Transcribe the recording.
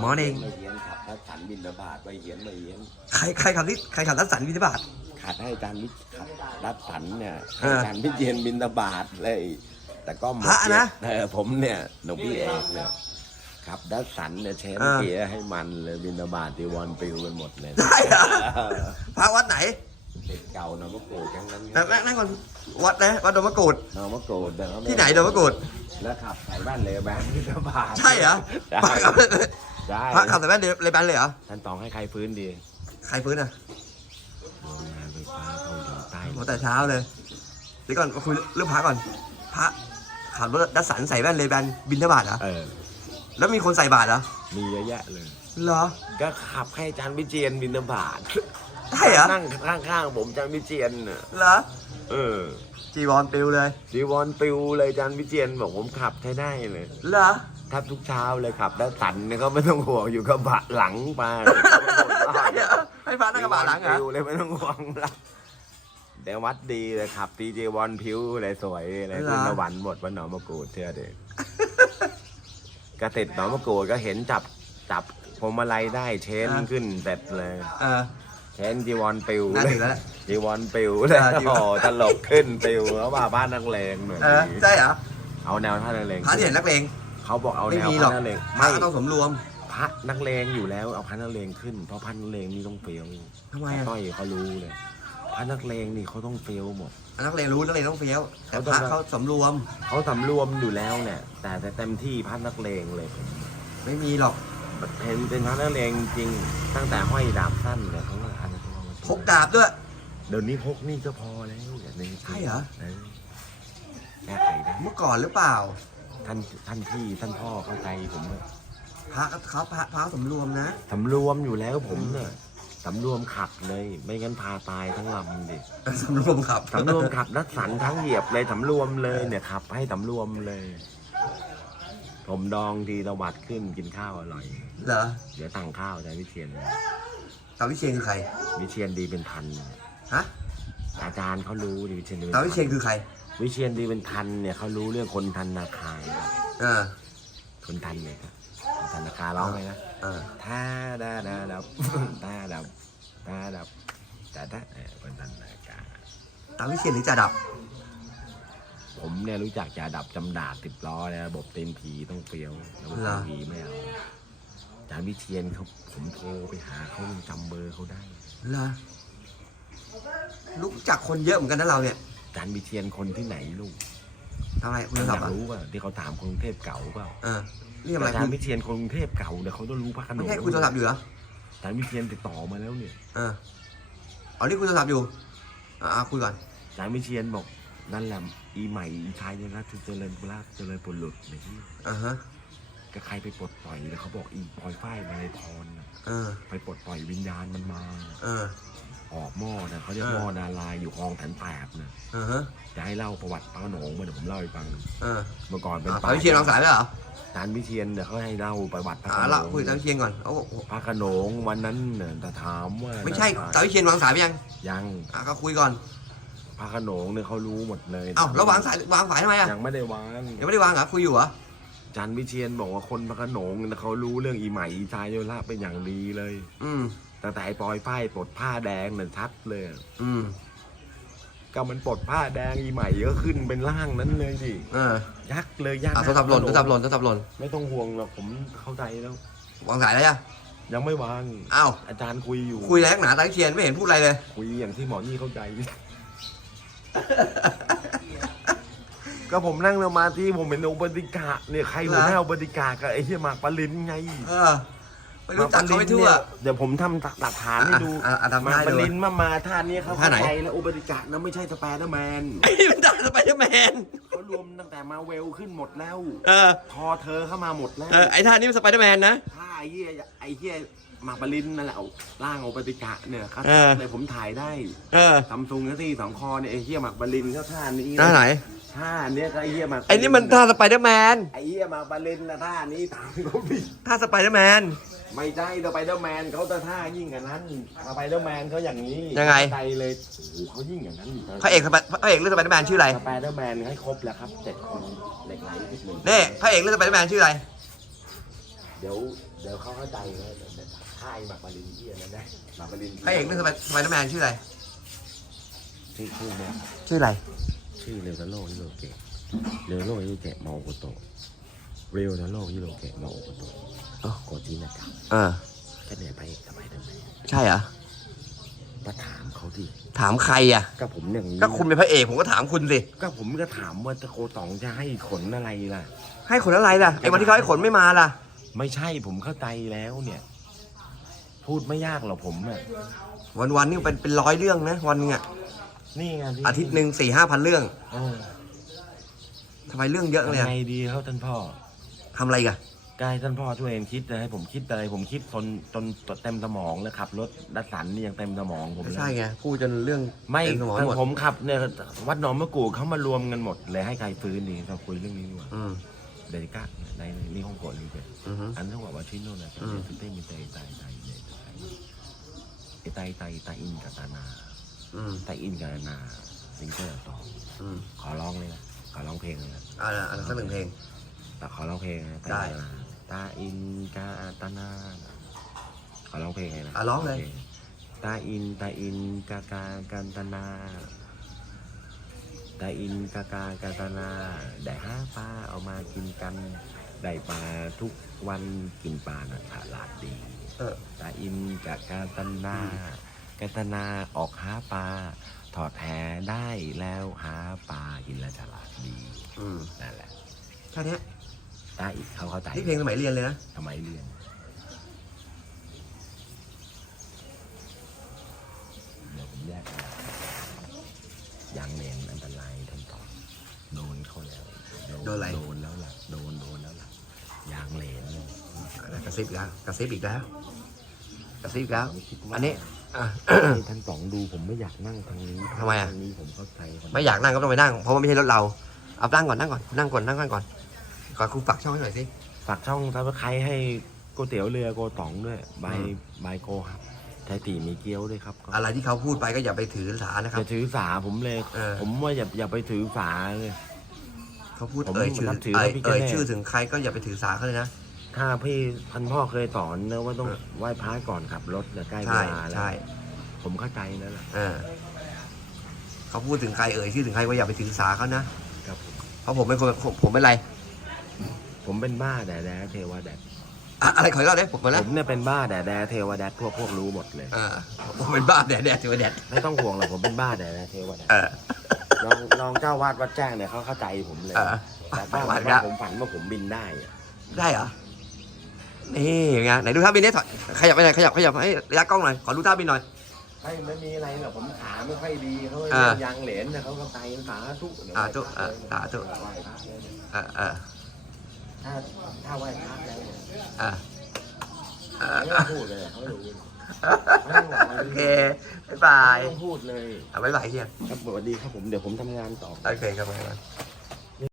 หมอเองไม่เฮียนขับทัศสันบินระบาตไม่เฮียนไม่เฮียนใครใครขับที่ใครขับรัศสันวิทยาบาท ขัดให้อาจารย์วิขับรัฐสันเนี่ยอให้อาจารย์วิเชียนบินระบาตเลย แต่ก็หมดพระนะ เออผมเนี่ยหลวงพี่เอกเนี่ยขับรัฐสันเนี่ยเชนเออเกียร์ให้มันเลยบินระบาตตีวอนปิวไปหมดเลยได้เหรอ เออพระวัดไหนเด็กเก่าเนาะมะกรูดทั้งนั้นนั่งนั่งนั่งก่อนวัดนะวัดดงมะกรูดเนาะมะกรูดที่ไหนดงมะกรูด แล้วขับใส่บ้านเลยแบงบินบาตใช่เหรอ ใช่ พระขับใช่พระขับแต่แว่นเลยแบนเลยเหรอท่านตองให้ใครฟื้นดีใครฟื้นอะโรงงานไฟฟ้าเขาอยู่ใต้โหแต่เช้าเลยเดี๋ยวก่อนมาคุยเรื่องพระก่อน พระขับรถดัสสันใส่แว่นเลยแบนบินทบาทเหรอเออ แล้วมีคนใส่บาทเหรอมีเยอะแยะเลย เหรอ ก็ขับให้อาจารย์วิเชียนบินบาตใช่เหรอ นั่งข้างๆผมอาจารย์วิเชียนน่ะเหรอ เออจีวรปลิวเลยจีวอนปิวเลยอาจารย์วิเชียนบอกผมขับใช้ได้เลย เหรอ ทับทุกเช้าเลยขับ แล้วสันเนี่ยก็ไม่ต้องห่วงอยู่กระบะหลังไปใช่เหรอให้พระนั่งกระบะหลังเหรอปิวเลยไม่ต้องห่วงหลังแต่วัดดีเลยขับตีจีวอนพิวเลยสวยเลยขึ้นสวรรค์หมดวันหนองมะกรูดเชื่อเด็กกระติดหนองมะกรูดก็เห็นจับจับพวงมาลัยได้เชนขึ้นเสร็จเลยเออเชนจีวอนปิวน่าเลยถึงแล้วแหละจีวอนปิวเลยอ่าจีวรโอ้ตลกขึ้นปิวแล้วว่าบ้านนักเลงหน่อยเออใช่เหรอเอาแนวท่านักเลงพระที่เห็นนักเลง เขาบอกเอาไม่แนวมีพหรระอก นักเลงพระไม่ก็ต้องสมรวม พระนักเลงอยู่แล้วเอาพระนักเลงขึ้น เพราะพระนักเลงนี่ต้องเฟี้ยวทำไมอะ ต้อยเขารู้เลยพระนักเลงนี่เขาต้องเฟี้ยวหมด นักเลงรู้นักเลงต้องเฟี้ยวแต่เขาพต้องระเขาสมรวมเขาสำรวมอยู่แล้วเนี่ยแต่แต่เต็มที่พระนักเลงเลยไม่มีหรอกเห็นเป็นพระนักเลงจริงตั้งแต่ห้อยดาบสั้นเนี่ยเขาว่าอันนั้นเขาว่าพกดาบด้วย เดี๋ยวนี้พกนี่ก็พอแล้วอย่างนี้ใช่เหรอแก้ไขได้เมื่อก่อนหรือเปล่า ท่านท่านพี่ท่านพ่อเข้าใจผมอะพระเขาพระพระสมรวมนะ สำรวมอยู่แล้วผมเนี่ยสำรวมขับเลย ไม่งั้นพาตายทั้งลำดิสำรวมครับสำรวมขับนัดสันทั้งเหยียบเลยสำรวมเลยเนี่ยขับ ให้สำรวมเลย ผมดองทีตะวัดขึ้นกินข้าวอร่อย เหรอเดี๋ยวตังข้าวอาจารย์วิเชียนตาวิเชียนคือใครวิเชียนดีเป็นพัน ฮะอาจารย์เขารู้ดิวิเชียนดีเป็นตาพัวิเชียนคือใคร วิเชียนดีเป็นพันเนี่ยเขารู้เรื่องคนทันนาคารเออ คนทันเนี่ยครับคนทันนาคารร้องไงนะเออ ท่าดาดาดับท่าดับท่าดับแต่ถ้าเออคนทันนาคารตาวิเชียนหรือจ่าดับ ผมเนี่ยรู้จักจ่าดับจำดาบติดล้อเนี่ยระบบเต็มผีต้องเฟี้ยวระบบเหรอเต็มผีไม่เอาอาจารย์วิเชียนเขาผมโทรไปหาเขายังจำเบอร์เขาได้ เหรอรู้จักคนเยอะเหมือนกันนะเราเนี่ยอา จารย์วิเชียนคนที่ไหนลูกทำอะไรคุณอศัพยากท์อะรู้ป่ะที่เขาถามคนกรุงเทพเก่าเปล่าเออนี่ทำอะไรอาจารคุณย์วิเชียนคนกรุงเทพเก่าเนี่ยเขาต้องรู้พระขนไม่งใช่คุณโทรศัพท์อยู่เหรออาจารย์วิเชียนติดต่อมาแล้วเนี่ยเออเอานี่คุณโทรศัพท์อยู่อ่าคุยก่อนอาจารย์วิเชียนบอกนั่นแหละอีใหม่อีชายเนี่ยนะเจริญบุราเจริญปุรุษไอ้ที่อ่าฮะก็ใครไปปลดปล่อยแล้วเขาบอกอีปล่อยฝ้ายมาในพรน่ะเออไปปลดปล่อยวิญญาณมันมา เออ ออกหม้อนะเขาเรียกเออหม้อนาลายอยู่คลองแสนแปบนะอ่าฮะจะให้เล่าประวัติพระโขนงมาเดี๋ยวผมเล่าให้ฟังเออเมื่อก่อนเป็นอ่าตาวิเชียนวางสายไปเหรออาจารย์วิเชียนเนี่ยเขาให้เล่าประวัติพระอ่าโขนละงคุยกับตาวิเชียนก่อนโอ้โหพระโขนงวันนั้นเนี่ยแต่ถามว่าไม่ใช่หน้ตาวิเชียนวางสายไปยังยังอะก็คุยก่อนพระโขนงเนี่ยเขารู้หมดเลยเอ้าแล้ววางสายวางสายทำไมอะยังไม่ได้วางยังไม่ได้วางเหรอคุยอยู่เหรออาจารย์วิเชียนบอกว่าคนพระโขนงเนี่ยเขารู้เรื่องอีใหม่อีชายโยละเป็นอย่างดีเลย อืม ตั้งแต่ไอ้ปลอยฝ้ายปลดผ้าแดงเนี่ยชัดเลย อืมก็มันปลดผ้าแดงอีใหม่ก็ขึ้นเป็นร่างนั้นเลยดิเออยักษ์เลยยักษ์อะโทรศัพท์หล่นโทรศัพท์หล่นโทรศัพท์หล่นไม่ต้องห่วงหรอกผมเข้าใจแล้ว วางสายแล้วจ้ะยังไม่วางอ้าวอาจารย์คุยอยู่ คุยอะไรนักหนาตาวิเชียนไม่เห็นพูดอะไรเลยคุยอย่างที่หมอนี่เข้าใจ ก็ผมนั่งสมาธิผมเป็นอุปติกะเนี่ยใครหัวหน้าอุปติกะกับไอ้เหี้ยหมากปรินไง เออ ไม่รู้จักเขาไม่ทั่วหมากปรินเนี่ยเดี๋ยวผมทำหลักฐานให้ดูอะอะอะทำหมาได้กปเลยรินมามาท่านี้เขาท่าเข้าไหนใจแล้วอุปติกะนะไม่ใช่สแปเดอร์แมนไอ้นี่มันด่าสไปเดอร์แมนเขารวมตั้งแต่มาเวลขึ้นหมดแล้ว เออทอเธอเข้ามาหมดแล้วเออไอ้ท่านี้มันสไปเดอร์แมนนะ ถ้าไอ้เหี้ยไอ้เหี้ยหมากปรินนั่นแหละเอาร่างอุปติกะเนี่ยครับเออ เลยผมถ่ายได้เออซัมซุงก็ที่สองคอเนี่ยไอ้เหี้ยหมากปรินก็ท่านี้ท่าไหน ท่าเนี้ยก็ไอ้เหี้ยหมากปริไอ้นี่มันท่าสไปเดอร์แมนไอ้เหี้ยหมากปรินนะท่านี้ตามเขาดิท่าสไปเดอร์แมน ไม่ใช่สไปเดอร์แมนเขาจะท่ายิ่งกว่านั้นสไปเดอร์แมนเขาอย่างนี้ยังไง ใจเลยโอ้โหเขายิ่งอย่างนั้นอีกพระเอกสไปพระเอกเรื่องสไปเดอร์แมนชื่ออะไรสไปเดอร์แมนให้ครบแล้วครับเจ็ดคนเหล็กไหลที่หนึ่งนี่พระเอกเรื่องสไปเดอร์แมนชื่ออะไร เดี๋ยวเดี๋ยวเขาเข้าใจว่าค่ายหมากปาลินที่อันนั้นนะหมากปาลินพระเอกเรื่องสไปสไปเดอร์แมนชื่ออะไร ชื่อชื่อเนี่ยชื่ออะไร ชื่อเรวนาโลฮิโรเกะเรวนาโลฮิโรเกะมาโอโกโตะเรวนาโลฮิโรเกะมาโอโกโตะอ๋อโกจินากะ เออก็เนี่ยไปสมัยนั้นใช่เหรอก็ถามเขาที่ถามใครอะ ก็ผมอย่างนี้ก็คุณเป็นพระเอกผมก็ถามคุณสิ ก็ผมก็ถามว่าตะโกต๋องจะให้ขนอะไรล่ะ ให้ขนอะไรล่ะไอ้วันที่เขาให้ขนไม่มาล่ะ ไม่ใช่ผมเข้าใจแล้วเนี่ย พูดไม่ยากหรอกผมอะวันวันๆนี่เป็นเป็นร้อยเรื่องนะวันหนึงอะนี่ไงที่อาทิตย์หนึ่งสี่ห้าพันเรื่องเออทำไมเรื่องเยอะเลยทำอะไงดีเขาท่านพ่อทำอะไรกัน กายท่านพ่อช่วยเองคิดนะให้ผมคิดอะไรผมคิดจนจนเต็มสมองแล้วขับรถดัดสันนี่ยังเต็มสมองผมไม่เลย ใช่ไงพูดจนเรื่องไม่เต็สมองหมดผมขับเนี่ยวัดหนองมะกรูดเขามารวมกันหมดเลยให้ใครฟื้นดีเราคุยเรื่องนี้ดีกว่าอืม เดลิก้าในนี่ห้องโกดนี่เป็นอือฮึ อันที่ว่าว่าชิโน่นะอืมสุเต้มีเตไตไตเนี่ยไอไตไตไตอินกับตานาอืมไตอินกับนาซิงเกิลสองอืมขอร้องเลยนะขอร้องเพลงเลยนะ เอ่าอันนั้นสักหนึ่งเพลง แต่ขอร้องเพลงนะได้ตาอินกาตานาขอร้องเพลงเลยนะอะร้องเลย โคตาอินตาอินกากากันตนา ตาอินกากากันตนา ได้ห้าปลาเอามากินกัน ได้ปลาทุกวันกินปลานะฉลาดดี เออ ตาอินกากาตนากัตนาออกหาปลา ถอดแหได้แล้วหาปลากินและฉลาดดี อืม นั่นแหละ แค่เนี้ย ตาอีกเขาเข้าใจนี่เพลงสมัยเรียนเลยนะทำไมเรียน เดี๋ยวผมแยกกันยางเลนอันตรายท่านต่อโดนเขาแล้วโดนอะไร โดนแล้วล่ะโดนโดนแล้วล่ะยางเลนเนี่ยกระซิบอีกแล้วกระซิบอีกแล้วกระซิบอีกแล้วผมคิดว่าอันนี้อะ ให้ท่านสองดูผมไม่อยากนั่งทางนี้ทำไมอะ ทางนี้ผมเข้าใจคนไม่อยากนั่งก็ต้องไปนั่งเพราะว่าไม่ใช่รถเราเอานั่งก่อนนั่งก่อนนั่งก่อนนั่งก่อน ก่อนก่อนครูฝากช่องให้หน่อยสิ ฝากช่องซับสไครต์ให้ก๋วยเตี๋ยวเรือโกต๋องด้วยใบอืมใบโกครับไทยตีมีเกี๊ยวด้วยครับอะไรที่เขาพูดไปก็อย่าไปถือสานะคอรับย่าถือสาผมเลย เออ ผมว่าอย่าอย่าไปถือสาเลย เขาพูดผมเอ่ยชื่อนับถือเอ่ยพระพิฆเนศ เอ่ยชื่อถึงใครก็อย่าไปถือสาเขาเลยนะ ถ้าพี่พันพ่อเคยสอนนะว่าต้องเออ ไหว้พระก่อนขับรถจะใกล้เวใช่ลาแล้วใช่ผมเข้าใจแล้วล่ะเออเขาพูดถึงใครเอ่ยชื่อถึงใครก็อย่าไปถือสาเขานะครับผมเพราะผมเป็นคนผมผมเป็นไร ผมเป็นบ้าแด่แด่เทวดาอะอะไรขออีกรอบเลยผมมาแล้วผมเนี่ยเป็นบ้าแด่แด่เทวดาพวกพวกรู้หมดเลยเออผมเป็นบ้าแดดแดดถือว่าแดดไม่ต้องห่วงหรอกผมเป็นบ้าแด่แด่เทวดาเออ ลองลองเจ้าวาดวัดแจ้งเนี่ยเขาเข้าใจผมเลยเออแต่บ้าวัดผมครัว่าบผมฝันว่าผมบินได้อะได้เหรอ นี่ไงไหนดูท่าบินนี่ถอยขยับไปหน่อยขยับขยับให้ระยะกล้องหน่อย ขอดูท่าบินหน่อย ไม่ไม่มีอะไรหรอกผมขาไม่ค่อยดีเขาอ่ายางเหรนเนี่ยเขาก็ใจสาธุเดี๋ยวอ่าธุอ่าสาธุ ไหว้พระเลยเออเออ ถ้าถ้าไหว้พระแล้วเนี่ยเออเออไม่ต้องพูดเลยเขารู้ไม่ต้องบอกอะไรโอเคบ๊ายบายไม่ต้องพูดเลยเอาบ๊ายบายเฮียครับสวัสดีครับผมเดี๋ยวผมทำงานต่อ โอเคครับบ๊ายบาย